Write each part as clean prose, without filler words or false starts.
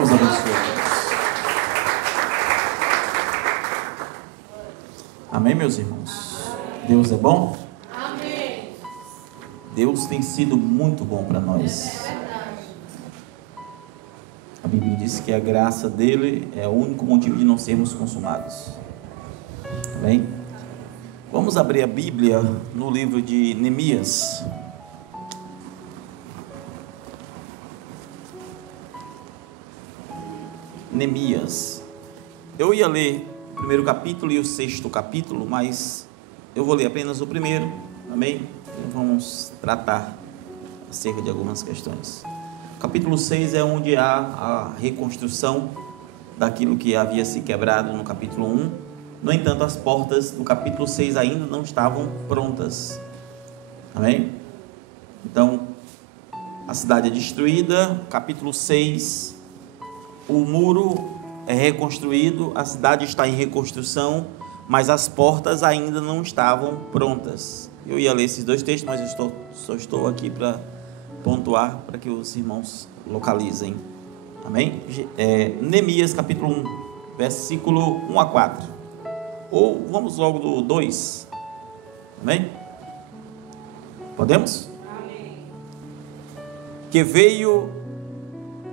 Deus abençoe. Amém, meus irmãos? Deus é bom? Amém. Deus tem sido muito bom para nós. A Bíblia diz que a graça dele é o único motivo de não sermos consumados. Amém? Vamos abrir a Bíblia no livro de Neemias. Neemias. Eu ia ler o primeiro capítulo e o sexto capítulo, mas eu vou ler apenas o primeiro. Amém? E vamos tratar acerca de algumas questões. Capítulo 6 é onde há a reconstrução daquilo que havia se quebrado no capítulo 1. No entanto, as portas do capítulo 6 ainda não estavam prontas. Amém? Então, a cidade é destruída. Capítulo 6, o muro é reconstruído, a cidade está em reconstrução, mas as portas ainda não estavam prontas. Eu ia ler esses dois textos, mas eu só estou aqui para pontuar, para que os irmãos localizem. Amém? Neemias capítulo 1, versículo 1 a 4. Ou vamos logo do 2. Amém? Podemos? Amém. Que veio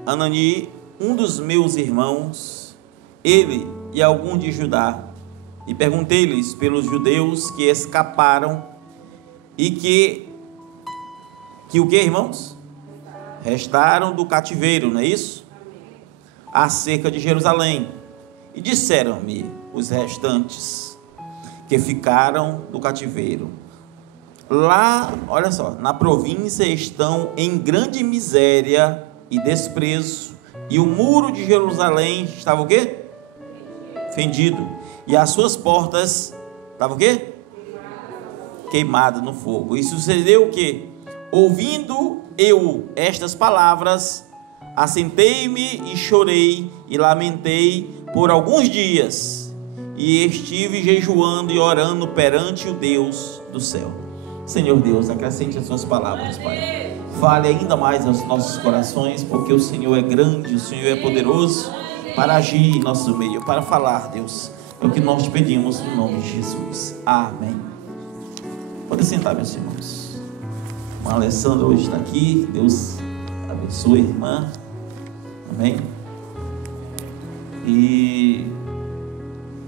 Anani, um dos meus irmãos, ele e algum de Judá, e perguntei-lhes pelos judeus que escaparam e que o que, irmãos? Restaram do cativeiro, não é isso? Acerca de Jerusalém. E disseram-me os restantes que ficaram do cativeiro: lá, olha só, na província estão em grande miséria e desprezo, e o muro de Jerusalém estava o quê? Fendido. E as suas portas estavam o quê? Queimadas no fogo. E sucedeu o quê? Ouvindo eu estas palavras, assentei-me e chorei e lamentei por alguns dias, e estive jejuando e orando perante o Deus do céu. Senhor Deus, acrescente as suas palavras, Pai. Fale ainda mais aos nossos corações, porque o Senhor é grande, o Senhor é poderoso para agir em nosso meio, para falar, Deus. É o que nós te pedimos no nome de Jesus. Amém. Pode sentar, meus irmãos. A irmã Alessandra hoje está aqui. Deus abençoe a irmã. Amém. E,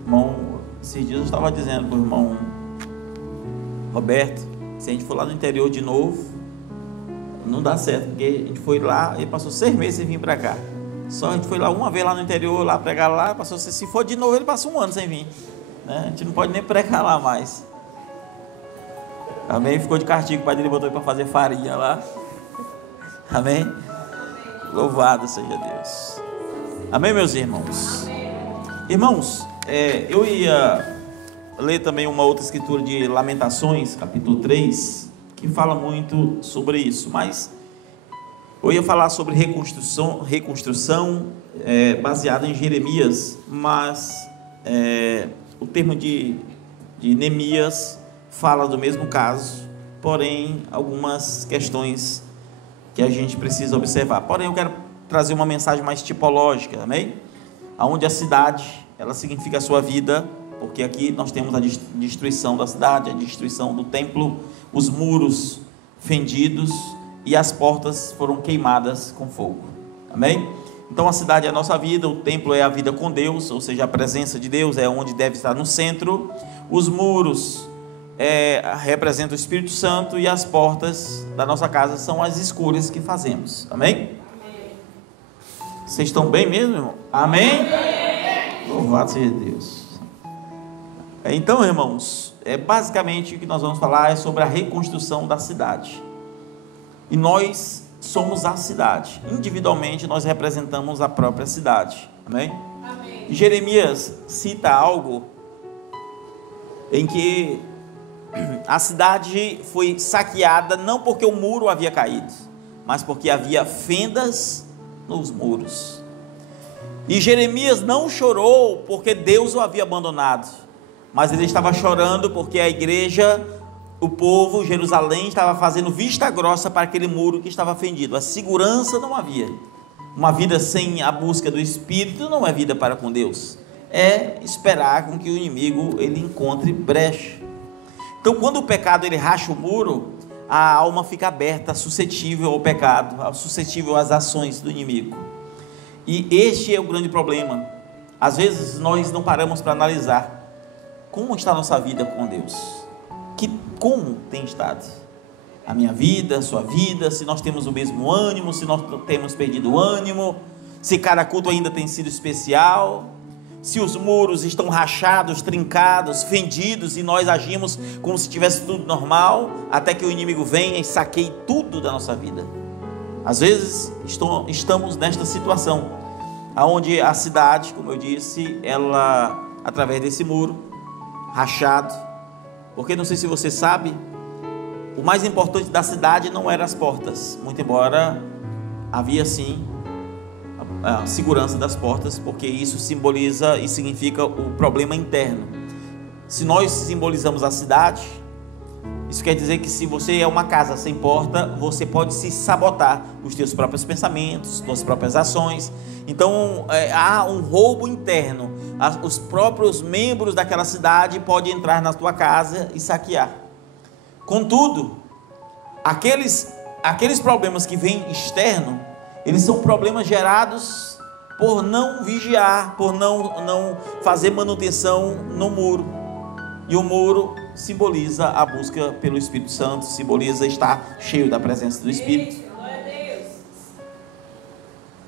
irmão, esses dias eu estava dizendo para o irmão Roberto, se a gente for lá no interior de novo, não dá certo, porque a gente foi lá, ele passou 6 meses sem vir para cá. Só a gente foi lá uma vez lá no interior, lá pregar lá, passou, se for de novo, ele passou 1 ano sem vir, né? A gente não pode nem pregar lá mais. Amém? Ficou de castigo, o pai dele botou ele para fazer farinha lá. Amém? Louvado seja Deus. Amém, meus irmãos? Irmãos, eu ia ler também uma outra escritura de Lamentações, capítulo 3, que fala muito sobre isso, mas eu ia falar sobre reconstrução baseada em Jeremias, mas o termo de Neemias fala do mesmo caso, porém algumas questões que a gente precisa observar. Porém, eu quero trazer uma mensagem mais tipológica, amém? Onde a cidade, ela significa a sua vida, porque aqui nós temos a destruição da cidade, a destruição do templo, os muros fendidos e as portas foram queimadas com fogo, amém? Então a cidade é a nossa vida, o templo é a vida com Deus, ou seja, a presença de Deus é onde deve estar no centro. Os muros representam o Espírito Santo, e as portas da nossa casa são as escolhas que fazemos, amém? Vocês estão bem mesmo, irmão? Amém? Louvado seja Deus. Então, irmãos, basicamente o que nós vamos falar é sobre a reconstrução da cidade. E nós somos a cidade. Individualmente nós representamos a própria cidade. Amém? Amém. Jeremias cita algo em que a cidade foi saqueada não porque o muro havia caído, mas porque havia fendas nos muros. E Jeremias não chorou porque Deus o havia abandonado, mas ele estava chorando porque a igreja, o povo, Jerusalém, estava fazendo vista grossa para aquele muro que estava fendido. A segurança não havia, Uma vida sem a busca do Espírito não é vida para com Deus. É esperar com que o inimigo ele encontre brecha. Então, quando o pecado ele racha o muro, a alma fica aberta, suscetível ao pecado, suscetível às ações do inimigo. E este é o grande problema. Às vezes nós não paramos para analisar como está a nossa vida com Deus. Como tem estado a minha vida, a sua vida, se nós temos o mesmo ânimo, se nós temos perdido o ânimo, se cada culto ainda tem sido especial, se os muros estão rachados, trincados, fendidos e nós agimos como se tivesse tudo normal, até que o inimigo venha e saqueie tudo da nossa vida. Às vezes estamos nesta situação, onde a cidade, como eu disse, ela, através desse muro rachado, porque não sei se você sabe, o mais importante da cidade não eram as portas, muito embora havia sim a segurança das portas, porque isso simboliza e significa o problema interno. Se nós simbolizamos a cidade, isso quer dizer que se você é uma casa sem porta, você pode se sabotar os teus próprios pensamentos, suas próprias ações. Então há um roubo interno. Os próprios membros daquela cidade podem entrar na tua casa e saquear. Contudo, aqueles problemas que vêm externo, eles são problemas gerados por não vigiar, por não fazer manutenção no muro. E o muro simboliza a busca pelo Espírito Santo, simboliza estar cheio da presença do Espírito.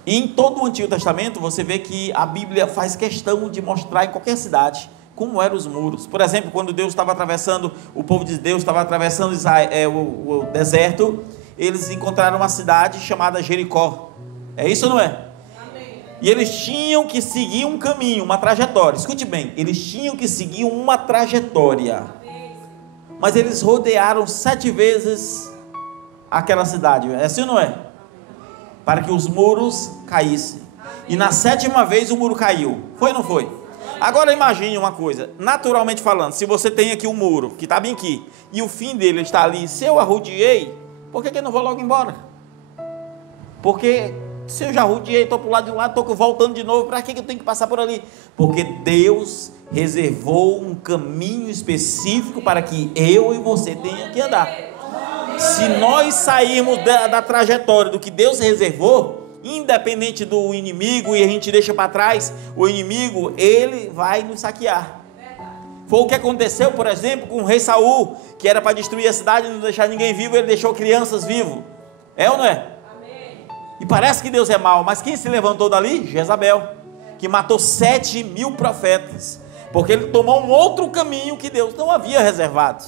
E em todo o Antigo Testamento você vê que a Bíblia faz questão de mostrar em qualquer cidade como eram os muros. Por exemplo, quando Deus estava atravessando, o povo de Deus estava atravessando o deserto, eles encontraram uma cidade chamada Jericó. É isso ou não é? Amém. E eles tinham que seguir um caminho, uma trajetória. Escute bem, eles tinham que seguir uma trajetória. Amém. Mas eles rodearam 7 vezes aquela cidade. É assim ou não é? Amém. Para que os muros caíssem. Amém. E na 7ª vez o muro caiu. Foi ou não foi? Agora imagine uma coisa, naturalmente falando, se você tem aqui um muro, que está bem aqui, e o fim dele está ali, se eu arrodeei, por que eu não vou logo embora? Porque se eu já arrodeei, estou para o lado de lá, estou voltando de novo, para que eu tenho que passar por ali? Porque Deus reservou um caminho específico para que eu e você tenham que andar. Se nós sairmos da trajetória do que Deus reservou, independente do inimigo, e a gente deixa para trás, o inimigo, ele vai nos saquear. Foi o que aconteceu, por exemplo, com o rei Saul, que era para destruir a cidade e não deixar ninguém vivo, ele deixou crianças vivos. É ou não é? Amém. E parece que Deus é mau, mas quem se levantou dali? Jezabel, que matou 7.000 profetas, porque ele tomou um outro caminho que Deus não havia reservado.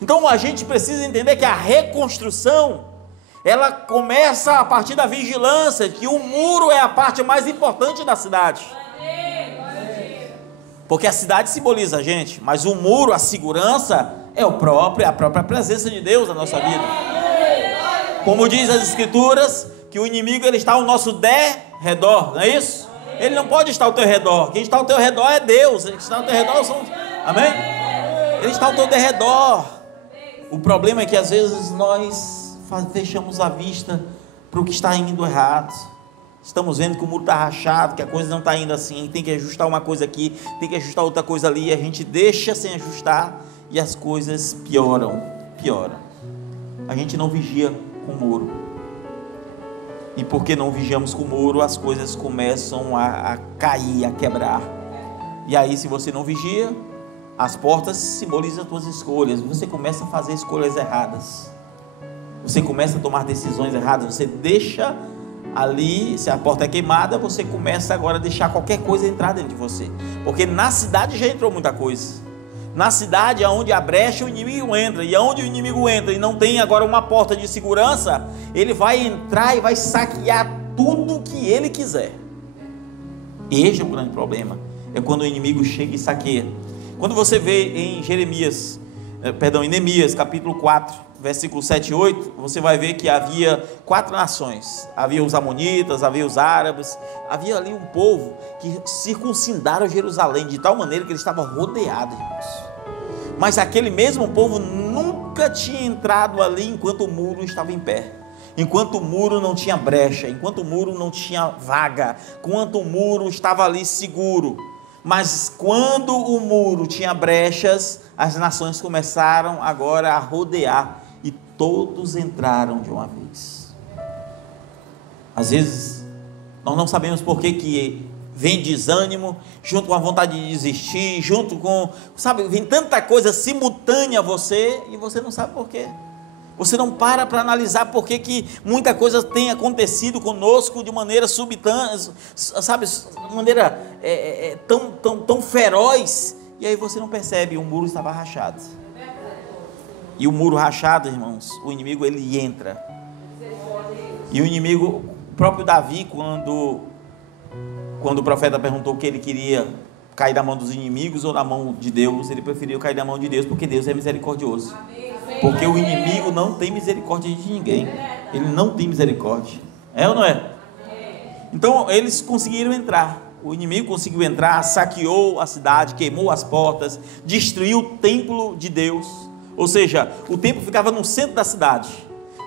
Então a gente precisa entender que a reconstrução, ela começa a partir da vigilância, que o muro é a parte mais importante da cidade. Porque a cidade simboliza a gente, mas o muro, a segurança, é a própria presença de Deus na nossa vida. Como diz as Escrituras, que o inimigo ele está ao nosso derredor, não é isso? Ele não pode estar ao teu redor. Quem está ao teu redor é Deus. Quem está ao teu redor são... Amém? Ele está ao teu derredor. O problema é que às vezes nós fechamos a vista para o que está indo errado. Estamos vendo que o muro está rachado, que a coisa não está indo assim, tem que ajustar uma coisa aqui, tem que ajustar outra coisa ali, e a gente deixa sem ajustar e as coisas pioram. A gente não vigia com o muro, e porque não vigiamos com o muro, as coisas começam a cair, a quebrar. E aí, se você não vigia, as portas simbolizam as tuas escolhas, você começa a fazer escolhas erradas. Você começa a tomar decisões erradas, você deixa ali, se a porta é queimada, você começa agora a deixar qualquer coisa entrar dentro de você, porque na cidade já entrou muita coisa. Na cidade, onde há brecha, o inimigo entra, e onde o inimigo entra e não tem agora uma porta de segurança, ele vai entrar e vai saquear tudo que ele quiser. Este é o grande problema, é quando o inimigo chega e saqueia. Quando você vê em em Neemias capítulo 4, versículo 7 e 8, você vai ver que havia 4 nações, havia os amonitas, havia os árabes, havia ali um povo que circuncidaram Jerusalém, de tal maneira que ele estava rodeado, irmãos. Mas aquele mesmo povo nunca tinha entrado ali enquanto o muro estava em pé. enquanto o muro não tinha brecha, enquanto o muro não tinha vaga, enquanto o muro estava ali seguro. Mas quando o muro tinha brechas, as nações começaram agora a rodear e todos entraram de uma vez. Às vezes nós não sabemos por que vem desânimo, junto com a vontade de desistir, junto com, sabe, vem tanta coisa simultânea a você e você não sabe por quê. Você não para analisar por que muita coisa tem acontecido conosco de maneira subitânea, sabe, de maneira tão feroz, e aí você não percebe, o muro estava rachado. E o muro rachado, irmãos, o inimigo ele entra. E o inimigo, o próprio Davi, quando o profeta perguntou que ele queria cair na mão dos inimigos ou na mão de Deus, ele preferiu cair na mão de Deus, porque Deus é misericordioso. Porque o inimigo não tem misericórdia de ninguém. Ele não tem misericórdia. É ou não é? Então eles conseguiram entrar. O inimigo conseguiu entrar, saqueou a cidade, queimou as portas, destruiu o templo de Deus. Ou seja, o templo ficava no centro da cidade.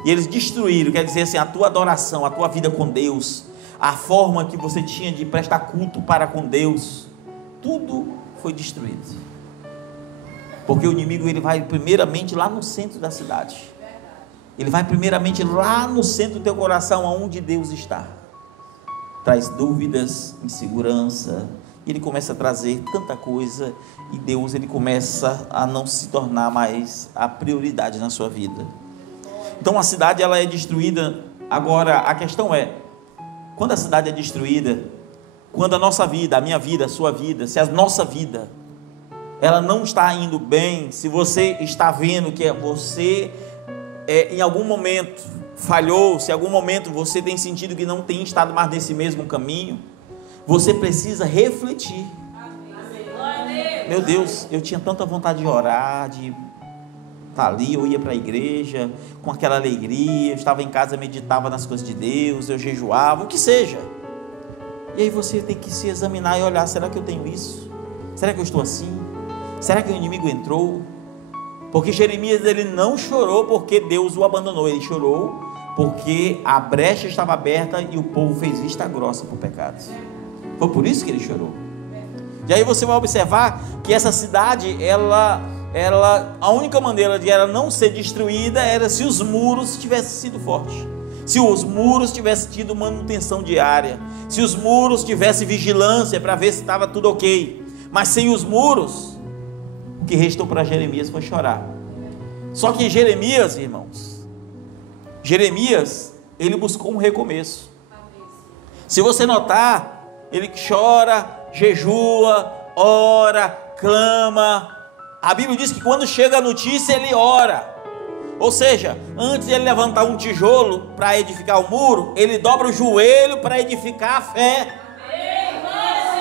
E eles destruíram, quer dizer assim, a tua adoração, a tua vida com Deus, a forma que você tinha de prestar culto para com Deus, tudo foi destruído. Porque o inimigo ele vai primeiramente lá no centro da cidade. Ele vai primeiramente lá no centro do teu coração, onde Deus está. Traz dúvidas, insegurança, e ele começa a trazer tanta coisa, e Deus ele começa a não se tornar mais a prioridade na sua vida. Então a cidade ela é destruída. Agora a questão é, quando a cidade é destruída, quando a nossa vida, a minha vida, a sua vida, se a nossa vida ela não está indo bem, se você está vendo que você em algum momento falhou, se em algum momento você tem sentido que não tem estado mais nesse mesmo caminho, você precisa refletir. Meu Deus, eu tinha tanta vontade de orar, de estar ali, eu ia para a igreja com aquela alegria, eu estava em casa, meditava nas coisas de Deus, eu jejuava, o que seja. E aí você tem que se examinar e olhar, será que eu tenho isso? Será que eu estou assim? Será que o inimigo entrou? Porque Jeremias ele não chorou porque Deus o abandonou, ele chorou porque a brecha estava aberta e o povo fez vista grossa para o pecado. Foi por isso que ele chorou. E aí você vai observar que essa cidade, a única maneira de ela não ser destruída era se os muros tivessem sido fortes, se os muros tivessem tido manutenção diária, se os muros tivessem vigilância para ver se estava tudo ok. Mas sem os muros, o que restou para Jeremias foi chorar. Só que Jeremias, irmãos, ele buscou um recomeço. Se você notar, ele chora, jejua, ora, clama. A Bíblia diz que quando chega a notícia ele ora. Ou seja, antes de ele levantar um tijolo para edificar o muro, ele dobra o joelho para edificar a fé.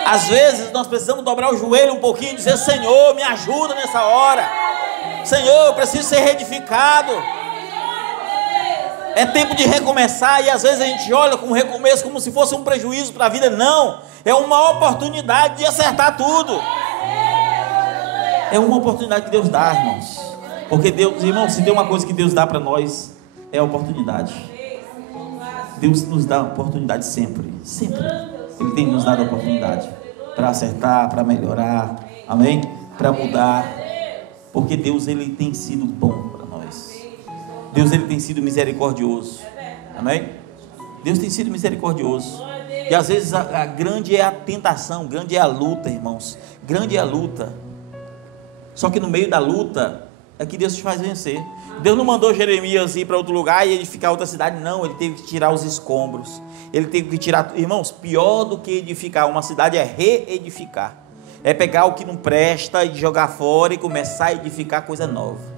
Às vezes nós precisamos dobrar o joelho um pouquinho e dizer: Senhor, me ajuda nessa hora. Senhor, eu preciso ser reedificado. É tempo de recomeçar. E às vezes a gente olha com o recomeço como se fosse um prejuízo para a vida. Não, é uma oportunidade de acertar tudo. É uma oportunidade que Deus dá, irmãos. Porque Deus, irmãos, se tem uma coisa que Deus dá para nós, é a oportunidade. Deus nos dá oportunidade sempre. Sempre Ele tem nos dado a oportunidade para acertar, para melhorar, amém? Para mudar, porque Deus ele tem sido bom para nós. Deus ele tem sido misericordioso, amém? Deus tem sido misericordioso. E às vezes a grande é a tentação, grande é a luta, irmãos, grande é a luta. Só que no meio da luta é que Deus te faz vencer. Deus não mandou Jeremias ir para outro lugar e edificar outra cidade, não. Ele teve que tirar os escombros, ele teve que tirar, irmãos, pior do que edificar uma cidade é reedificar, é pegar o que não presta e jogar fora e começar a edificar coisa nova.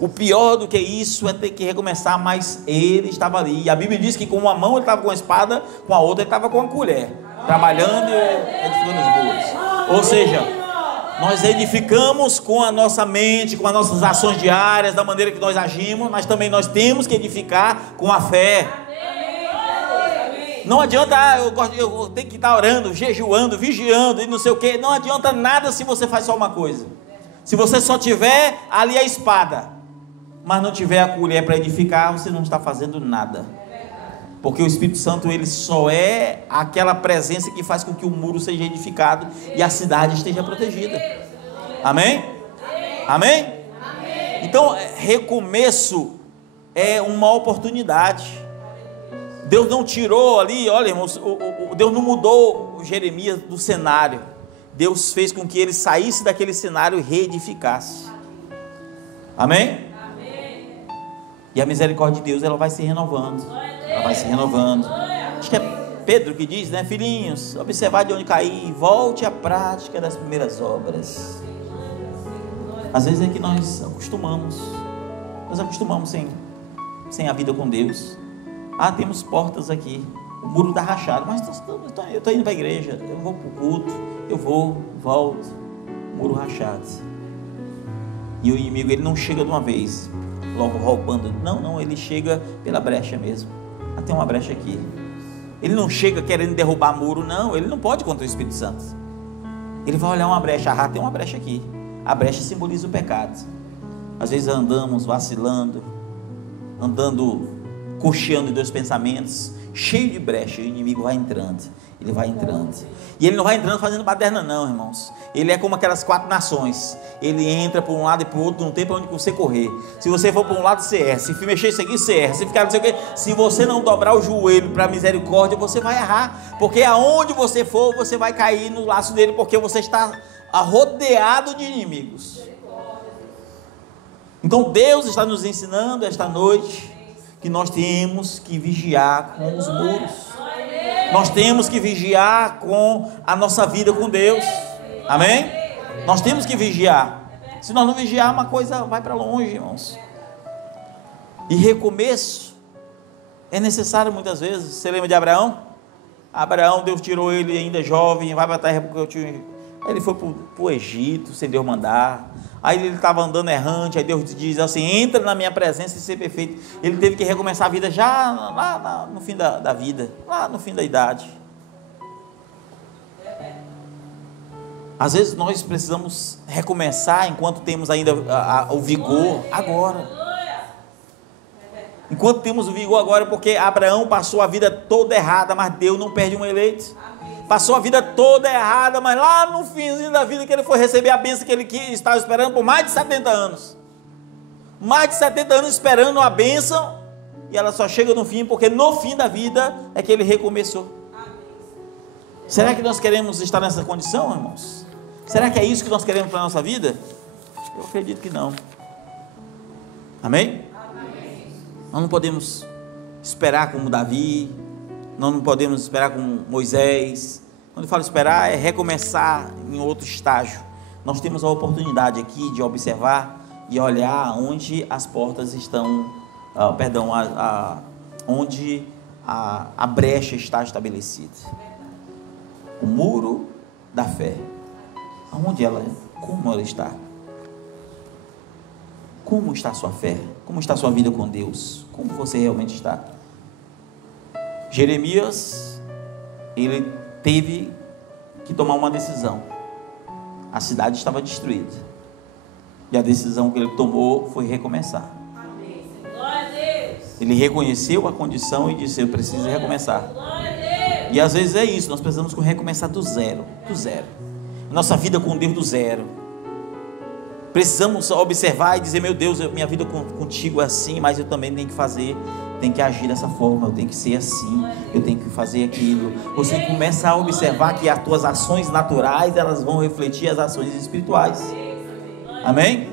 O pior do que isso é ter que recomeçar, mas ele estava ali, e a Bíblia diz que com uma mão ele estava com a espada, com a outra ele estava com a colher, trabalhando e edificando os muros. Ou seja, nós edificamos com a nossa mente, com as nossas ações diárias, da maneira que nós agimos, mas também nós temos que edificar com a fé. Não adianta, eu tenho que estar orando, jejuando, vigiando e não sei o que. Não adianta nada se você faz só uma coisa. Se você só tiver ali a espada, mas não tiver a colher para edificar, você não está fazendo nada. Porque o Espírito Santo, ele só é aquela presença que faz com que o muro seja edificado e a cidade esteja protegida. Amém? Amém? Então, recomeço é uma oportunidade. Deus não tirou ali, olha, irmãos, Deus não mudou o Jeremias do cenário. Deus fez com que ele saísse daquele cenário e reedificasse. Amém? E a misericórdia de Deus, ela vai se renovando. Ela vai se renovando. Acho que é Pedro que diz, né? Filhinhos, observar de onde cair, volte à prática das primeiras obras. Às vezes é que nós acostumamos sem a vida com Deus. Temos portas aqui, o muro está rachado, mas eu estou indo para a igreja, eu vou para o culto, volto, muro rachado. E o inimigo, ele não chega de uma vez, logo roubando, não, ele chega pela brecha mesmo. Tem uma brecha aqui. Ele não chega querendo derrubar muro, não, ele não pode contra o Espírito Santo. Ele vai olhar uma brecha, tem uma brecha aqui. A brecha simboliza o pecado. Às vezes andamos vacilando, andando, cocheando em dois pensamentos, cheio de brecha, e o inimigo vai entrando, ele vai entrando, e ele não vai entrando fazendo baderna não, irmãos. Ele é como aquelas 4 nações, ele entra para um lado e para o outro, não tem para onde você correr. Se você for para um lado, você erra, se mexer isso aqui, você erra, se ficar não sei o que, se você não dobrar o joelho para a misericórdia, você vai errar, porque aonde você for, você vai cair no laço dele, porque você está rodeado de inimigos. Então Deus está nos ensinando esta noite que nós temos que vigiar com os muros, nós temos que vigiar com a nossa vida com Deus. Amém? Nós temos que vigiar. Se nós não vigiar, uma coisa vai para longe, irmãos. E recomeço é necessário muitas vezes. Você lembra de Abraão? Abraão, Deus tirou ele ainda jovem, vai para a terra porque eu tinha... Ele foi para o Egito sem Deus mandar. Aí ele estava andando errante, aí Deus diz assim: entra na minha presença e ser perfeito. Ele teve que recomeçar a vida já lá no fim da vida, lá no fim da idade. Às vezes nós precisamos recomeçar enquanto temos ainda o vigor agora. Enquanto temos o vigor agora, porque Abraão passou a vida toda errada, mas Deus não perde um eleito. Passou a vida toda errada, mas lá no finzinho da vida que ele foi receber a bênção que ele estava esperando por mais de 70 anos. Mais de 70 anos esperando a bênção, e ela só chega no fim, porque no fim da vida é que ele recomeçou. Será que nós queremos estar nessa condição, irmãos? Será que é isso que nós queremos para a nossa vida? Eu acredito que não. Amém? Nós não podemos esperar como Davi, nós não podemos esperar como Moisés. Quando eu falo esperar, é recomeçar em outro estágio. Nós temos a oportunidade aqui de observar e olhar onde as portas estão, onde a brecha está estabelecida. O muro da fé. Aonde ela é? Como ela está? Como está a sua fé? Como está a sua vida com Deus? Como você realmente está? Jeremias, ele teve que tomar uma decisão. A cidade estava destruída, e a decisão que ele tomou foi recomeçar. Ele reconheceu a condição e disse: eu preciso recomeçar. E às vezes é isso, nós precisamos recomeçar do zero. Nossa vida com Deus do zero. Precisamos observar e dizer: meu Deus, minha vida contigo é assim, mas eu também tenho que fazer, tenho que agir dessa forma, eu tenho que ser assim, eu tenho que fazer aquilo. Você começa a observar que as tuas ações naturais, elas vão refletir as ações espirituais. Amém?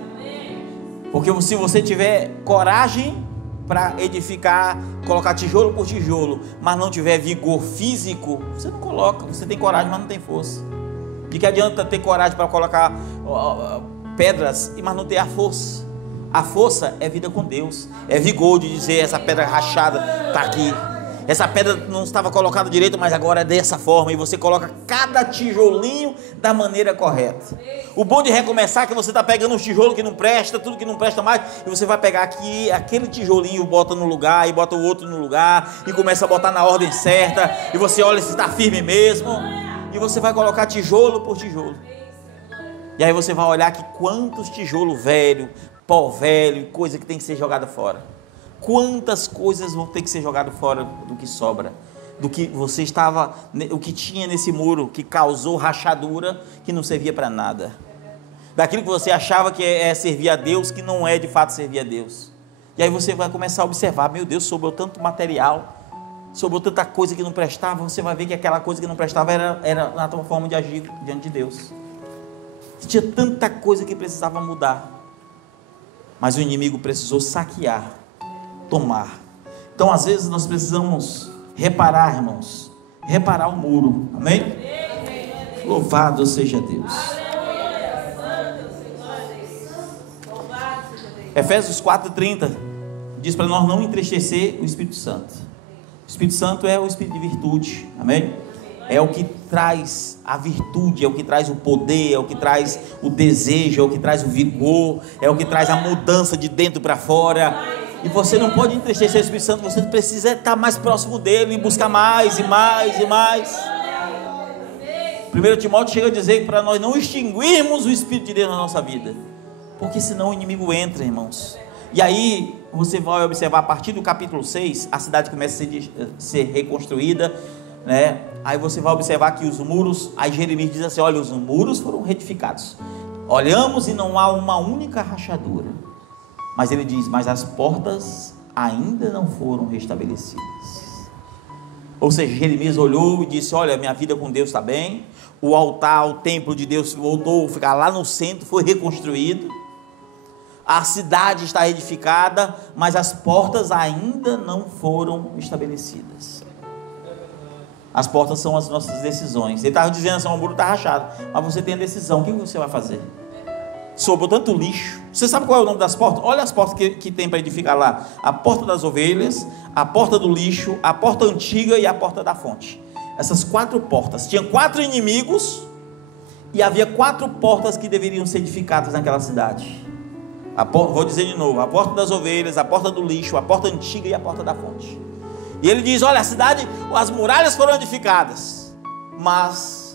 Porque se você tiver coragem para edificar, colocar tijolo por tijolo, mas não tiver vigor físico, você não coloca. Você tem coragem, mas não tem força. De que adianta ter coragem para colocar pedras, mas não ter a força? A força é vida com Deus, é vigor de dizer: essa pedra rachada está aqui, essa pedra não estava colocada direito, mas agora é dessa forma, e você coloca cada tijolinho da maneira correta. O bom de recomeçar é que você está pegando os tijolos que não presta, tudo que não presta mais, e você vai pegar aqui aquele tijolinho, bota no lugar, e bota o outro no lugar, e começa a botar na ordem certa, e você olha se está firme mesmo, e você vai colocar tijolo por tijolo. E aí você vai olhar que quantos tijolos velhos, pó velho, coisa que tem que ser jogada fora. Quantas coisas vão ter que ser jogadas fora do que sobra, do que você estava, o que tinha nesse muro, que causou rachadura, que não servia para nada, daquilo que você achava que é servir a Deus, que não é de fato servir a Deus. E aí você vai começar a observar, meu Deus, sobrou tanto material, sobrou tanta coisa que não prestava. Você vai ver que aquela coisa que não prestava era a tua forma de agir diante de Deus. Tinha tanta coisa que precisava mudar, mas o inimigo precisou saquear, tomar. Então às vezes nós precisamos reparar, irmãos, reparar o muro, amém? Louvado seja Deus. Efésios 4:30 diz para nós não entristecer o Espírito Santo. O Espírito Santo é o Espírito de virtude, amém? É o que traz a virtude, é o que traz o poder, é o que traz o desejo, é o que traz o vigor, é o que traz a mudança de dentro para fora. E você não pode entristecer o Espírito Santo, você precisa estar mais próximo dele e buscar mais e mais e mais. 1 Timóteo chega a dizer para nós não extinguirmos o Espírito de Deus na nossa vida, porque senão o inimigo entra, irmãos. E aí você vai observar, a partir do capítulo 6, a cidade começa a ser reconstruída, né? Aí você vai observar que os muros, aí Jeremias diz assim, olha, os muros foram retificados, olhamos e não há uma única rachadura, mas ele diz, mas as portas ainda não foram restabelecidas. Ou seja, Jeremias olhou e disse, olha, minha vida com Deus está bem, o altar, o templo de Deus voltou a ficar lá no centro, foi reconstruído, a cidade está edificada, mas as portas ainda não foram estabelecidas. As portas são as nossas decisões. Ele estava dizendo assim, o muro está rachado, mas você tem a decisão, o que você vai fazer? Sobrou tanto lixo. Você sabe qual é o nome das portas? Olha as portas que tem para edificar lá: a porta das ovelhas, a porta do lixo, a porta antiga e a porta da fonte. Essas 4 portas, tinha 4 inimigos e havia 4 portas que deveriam ser edificadas naquela cidade. Vou dizer de novo, a porta das ovelhas, a porta do lixo, a porta antiga e a porta da fonte. E ele diz, olha, a cidade, as muralhas foram edificadas, mas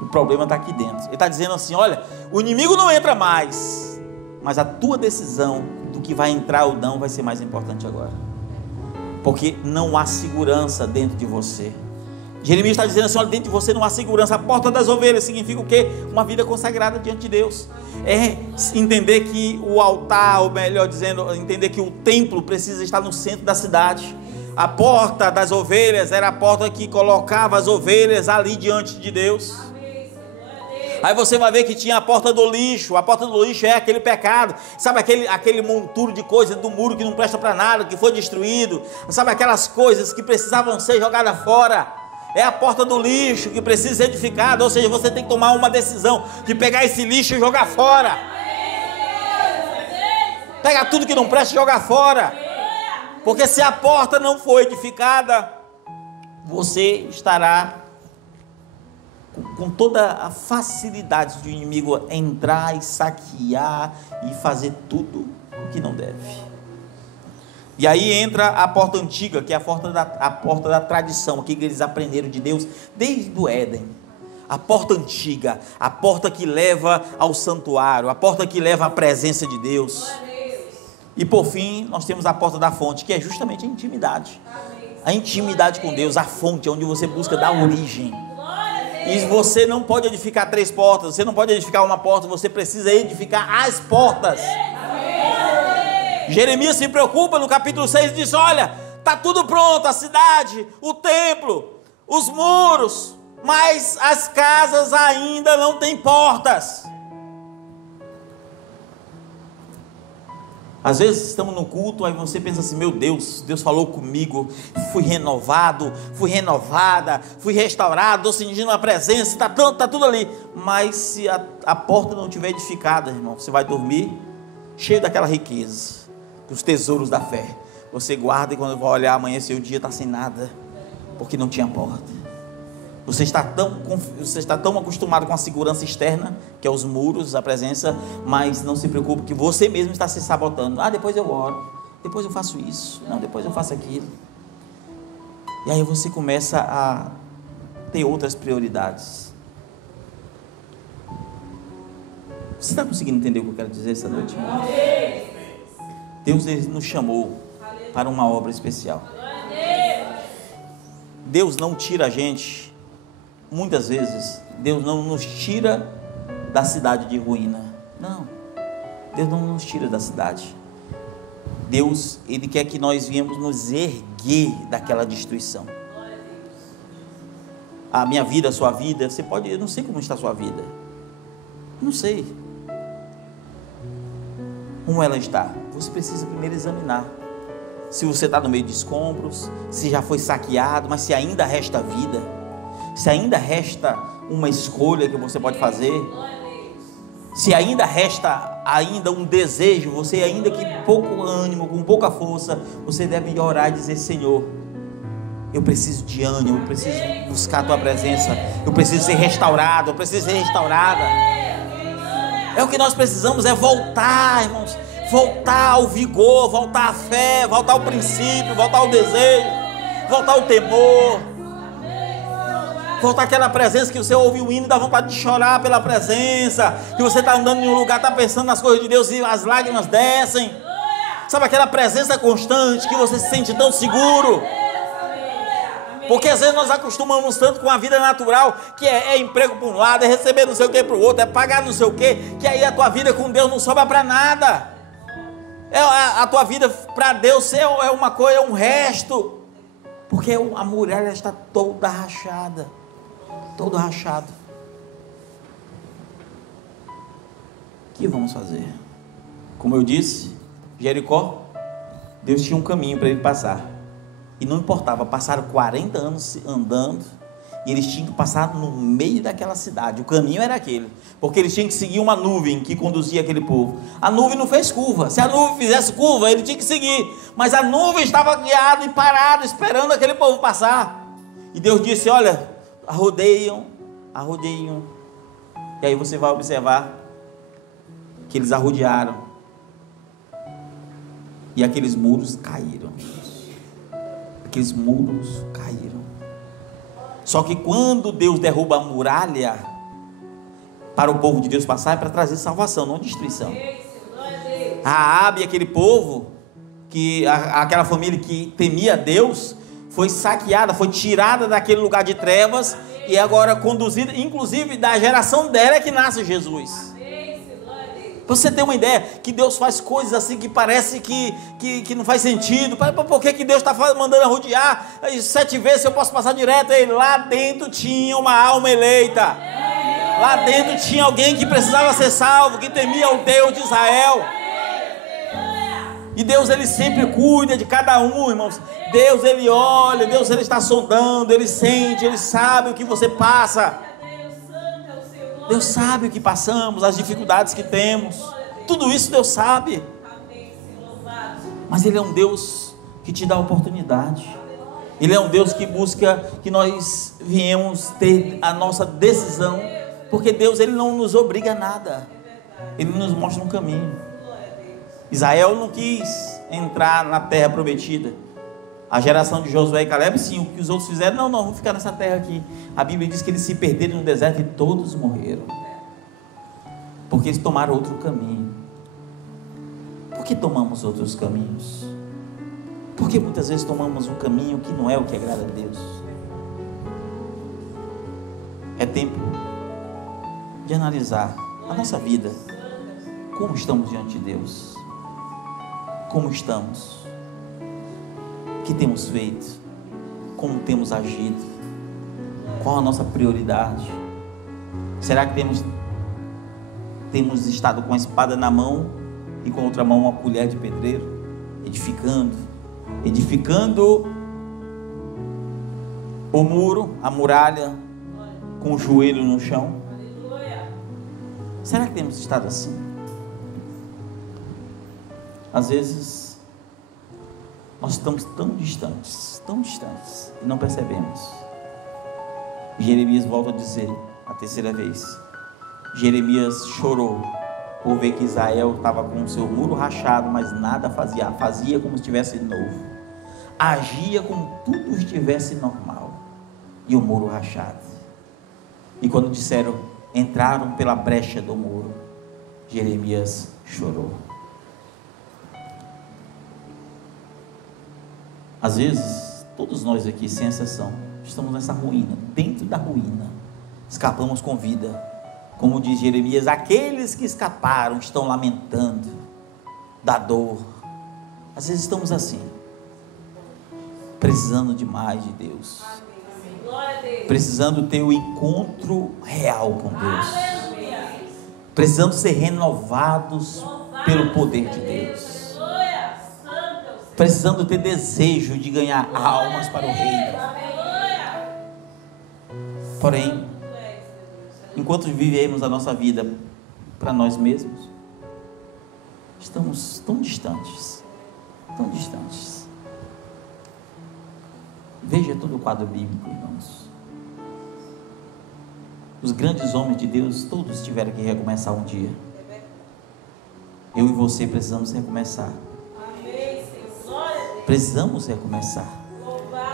o problema está aqui dentro. Ele está dizendo assim, olha, o inimigo não entra mais, mas a tua decisão do que vai entrar ou não vai ser mais importante agora, porque não há segurança dentro de você. Jeremias está dizendo assim, olha, dentro de você não há segurança. A porta das ovelhas significa o quê? Uma vida consagrada diante de Deus. É entender que o altar, ou melhor dizendo, entender que o templo precisa estar no centro da cidade. A porta das ovelhas era a porta que colocava as ovelhas ali diante de Deus. Aí você vai ver que tinha a porta do lixo. A porta do lixo é aquele pecado, sabe, aquele monturo de coisas do muro que não presta para nada, que foi destruído, sabe, aquelas coisas que precisavam ser jogadas fora. É a porta do lixo que precisa ser edificada. Ou seja, você tem que tomar uma decisão de pegar esse lixo e jogar fora. Pega tudo que não presta e jogar fora. Porque se a porta não for edificada, você estará com toda a facilidade do inimigo entrar e saquear e fazer tudo o que não deve. E aí entra a porta antiga, que é a porta da tradição, aquilo que eles aprenderam de Deus desde o Éden. A porta antiga, a porta que leva ao santuário, a porta que leva à presença de Deus. E por fim, nós temos a porta da fonte, que é justamente a intimidade. A intimidade com Deus, a fonte, onde você busca dar origem. E você não pode edificar 3 portas, você não pode edificar uma porta, você precisa edificar as portas. Jeremias se preocupa no capítulo 6 e diz, olha, está tudo pronto, a cidade, o templo, os muros, mas as casas ainda não têm portas. Às vezes estamos no culto, aí você pensa assim, meu Deus, Deus falou comigo, fui renovado, fui renovada, fui restaurado, estou sentindo a presença, está tudo ali. Mas se a porta não estiver edificada, irmão, você vai dormir cheio daquela riqueza, os tesouros da fé. Você guarda e quando vai olhar amanhã, seu dia está sem nada, porque não tinha porta. Você está tão acostumado com a segurança externa, que é os muros, a presença, mas não se preocupe que você mesmo está se sabotando. Depois eu oro, depois eu faço isso, não, depois eu faço aquilo. E aí você começa a ter outras prioridades. Você está conseguindo entender o que eu quero dizer essa noite? Deus, ele nos chamou para uma obra especial. Deus não tira a gente, muitas vezes, Deus não nos tira da cidade de ruína. Não, Deus não nos tira da cidade. Deus, ele quer que nós viemos nos erguer daquela destruição. A minha vida, a sua vida, você pode, eu não sei como está a sua vida, não sei como ela está. Você precisa primeiro examinar se você está no meio de escombros, se já foi saqueado, mas se ainda resta vida, se ainda resta uma escolha que você pode fazer, se ainda resta um desejo, você ainda que pouco ânimo, com pouca força, você deve orar e dizer: Senhor, eu preciso de ânimo, eu preciso buscar a tua presença, eu preciso ser restaurado, eu preciso ser restaurada. É o que nós precisamos, é voltar, irmãos, voltar ao vigor, voltar à fé, voltar ao princípio, voltar ao desejo, voltar ao temor, voltar àquela presença que você ouve o hino e dá vontade de chorar pela presença, que você está andando em um lugar, está pensando nas coisas de Deus e as lágrimas descem, sabe, aquela presença constante que você se sente tão seguro. Porque às vezes nós acostumamos tanto com a vida natural, que é emprego para um lado, é receber não sei o que para o outro, é pagar não sei o que aí a tua vida com Deus não sobra para nada. A tua vida para Deus é uma coisa, é um resto, porque a muralha está toda rachada, todo rachado. O que vamos fazer? Como eu disse, Jericó, Deus tinha um caminho para ele passar. E não importava, passaram 40 anos andando, e eles tinham que passar no meio daquela cidade. O caminho era aquele, porque eles tinham que seguir uma nuvem que conduzia aquele povo. A nuvem não fez curva, se a nuvem fizesse curva, ele tinha que seguir, mas a nuvem estava guiada e parada, esperando aquele povo passar. E Deus disse: olha, arrodeiam, e aí você vai observar que eles arrodearam, e aqueles muros caíram. Aqueles muros caíram. Só que quando Deus derruba a muralha, para o povo de Deus passar, é para trazer salvação, não destruição. Raabe, aquele povo, aquela família que temia Deus, foi saqueada, foi tirada daquele lugar de trevas, e agora conduzida, inclusive da geração dela é que nasce Jesus. Você tem uma ideia que Deus faz coisas assim que parece que não faz sentido. Por que Deus está mandando arrodear 7 vezes se eu posso passar direto? E lá dentro tinha uma alma eleita, lá dentro tinha alguém que precisava ser salvo, que temia o Deus de Israel. E Deus, ele sempre cuida de cada um, irmãos. Deus, ele olha, Deus, ele está sondando, ele sente, ele sabe o que você passa. Deus sabe o que passamos, as dificuldades que temos, tudo isso Deus sabe. Mas Ele é um Deus que te dá oportunidade. Ele é um Deus que busca que nós viemos ter a nossa decisão, porque Deus, ele não nos obriga a nada, Ele nos mostra um caminho. Israel não quis entrar na terra prometida. A geração de Josué e Caleb, sim, o que os outros fizeram, não, vamos ficar nessa terra aqui. A Bíblia diz que eles se perderam no deserto e todos morreram, porque eles tomaram outro caminho. Por que tomamos outros caminhos? Porque muitas vezes tomamos um caminho que não é o que agrada a Deus. É tempo de analisar a nossa vida. Como estamos diante de Deus? Como estamos? O que temos feito? Como temos agido? Qual a nossa prioridade? Será que temos estado com a espada na mão e com a outra mão uma colher de pedreiro, edificando o muro, a muralha, com o joelho no chão? Será que temos estado assim? Às vezes nós estamos tão distantes, e não percebemos. Jeremias volta a dizer, a terceira vez, Jeremias chorou por ver que Israel estava com o seu muro rachado, mas nada fazia como se estivesse novo, agia como tudo estivesse normal, e o muro rachado. E quando disseram, entraram pela brecha do muro, Jeremias chorou. Às vezes, todos nós aqui, sem exceção, estamos nessa ruína, dentro da ruína, escapamos com vida. Como diz Jeremias, aqueles que escaparam estão lamentando da dor. Às vezes estamos assim, precisando demais de Deus, precisando ter o encontro real com Deus, precisando ser renovados pelo poder de Deus, precisando ter desejo de ganhar almas para o reino. Porém, enquanto vivemos a nossa vida para nós mesmos, estamos tão distantes, tão distantes. Veja todo o quadro bíblico, irmãos. Os grandes homens de Deus, todos tiveram que recomeçar um dia. Eu e você precisamos recomeçar. Precisamos recomeçar.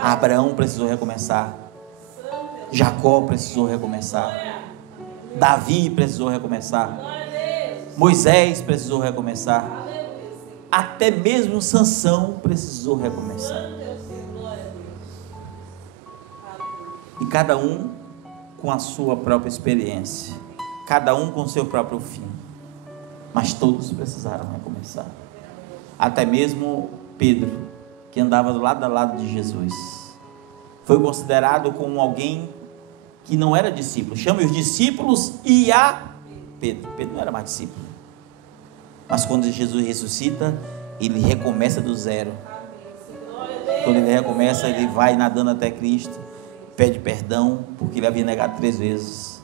Abraão precisou recomeçar. Jacó precisou recomeçar. Davi precisou recomeçar. Moisés precisou recomeçar. Até mesmo Sansão precisou recomeçar. E cada um com a sua própria experiência, cada um com o seu próprio fim, mas todos precisaram recomeçar. Até mesmo Pedro, que andava do lado a lado de Jesus, foi considerado como alguém que não era discípulo. Chame os discípulos e a Pedro. Pedro não era mais discípulo, mas quando Jesus ressuscita, ele recomeça do zero. Quando ele recomeça, ele vai nadando até Cristo, pede perdão, porque ele havia negado 3 vezes.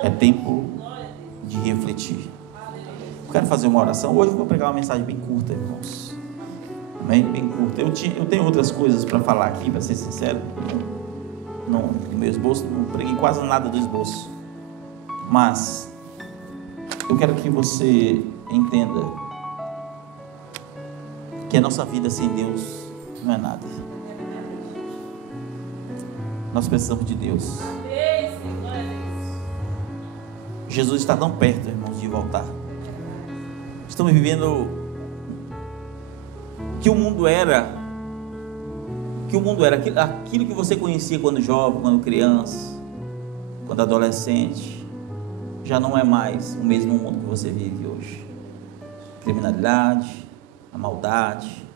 É tempo de refletir. Eu quero fazer uma oração. Hoje eu vou pegar uma mensagem bem curta, irmãos. Amém? Bem curta. Eu tenho outras coisas para falar aqui, para ser sincero. No meu esboço, não preguei quase nada do esboço. Mas eu quero que você entenda que a nossa vida sem Deus não é nada. Nós precisamos de Deus. Jesus está tão perto, irmãos, de voltar. Estamos vivendo que o mundo era aquilo que você conhecia quando jovem, quando criança, quando adolescente. Já não é mais o mesmo mundo que você vive hoje. Criminalidade, a maldade,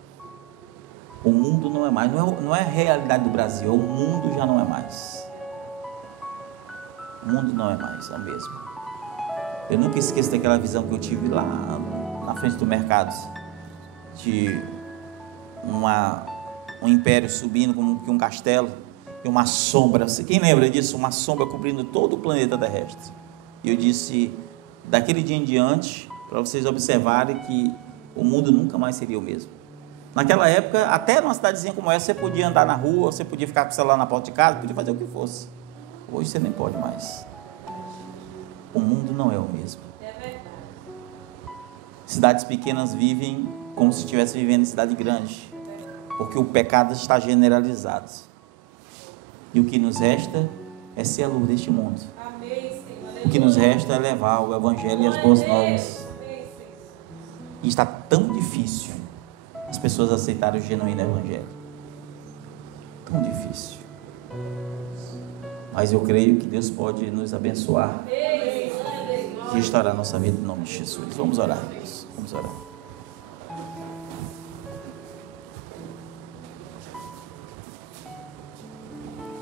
o mundo não é mais, não é a realidade do Brasil, o mundo já não é mais. O mundo não é mais o mesmo. Eu nunca esqueço daquela visão que eu tive lá na frente do mercado, de um império subindo como que um castelo, e uma sombra, quem lembra disso? Uma sombra cobrindo todo o planeta terrestre. E eu disse, daquele dia em diante, para vocês observarem que o mundo nunca mais seria o mesmo. Naquela época, até numa cidadezinha como essa, você podia andar na rua, você podia ficar com o celular na porta de casa, podia fazer o que fosse. Hoje você nem pode mais. O mundo não é o mesmo. Cidades pequenas vivem como se estivessem vivendo em cidade grande, porque o pecado está generalizado. E o que nos resta é ser a luz deste mundo. O que nos resta é levar o Evangelho e as boas novas. E está tão difícil as pessoas aceitarem o genuíno Evangelho. Tão difícil. Mas eu creio que Deus pode nos abençoar e restaurar a nossa vida em nome de Jesus. Vamos orar, Deus. Vamos orar.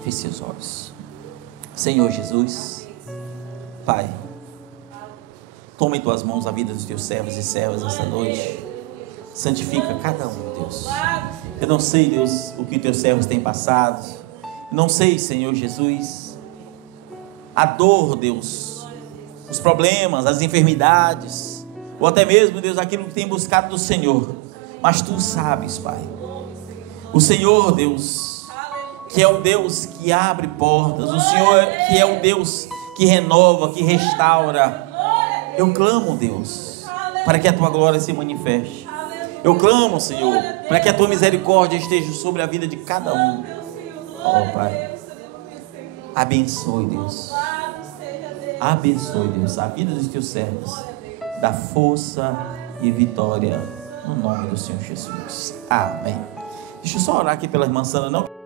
Feche seus olhos. Senhor Jesus, Pai, toma em tuas mãos a vida dos teus servos e servas essa noite. Santifica cada um, Deus. Eu não sei, Deus, o que teus servos têm passado. Eu não sei, Senhor Jesus, a dor, Deus, os problemas, as enfermidades, ou até mesmo, Deus, aquilo que tem buscado do Senhor. Mas tu sabes, Pai. O Senhor, Deus, que é o Deus que abre portas, o Senhor que é o Deus que renova, que restaura. Eu clamo, Deus, para que a tua glória se manifeste. Eu clamo, Senhor, para que a tua misericórdia esteja sobre a vida de cada um. Oh, Pai, abençoe, Deus, Abençoe, Deus, a vida dos teus servos. Dá força e vitória no nome do Senhor Jesus. Amém. Deixa eu só orar aqui pela irmã Sandra, não.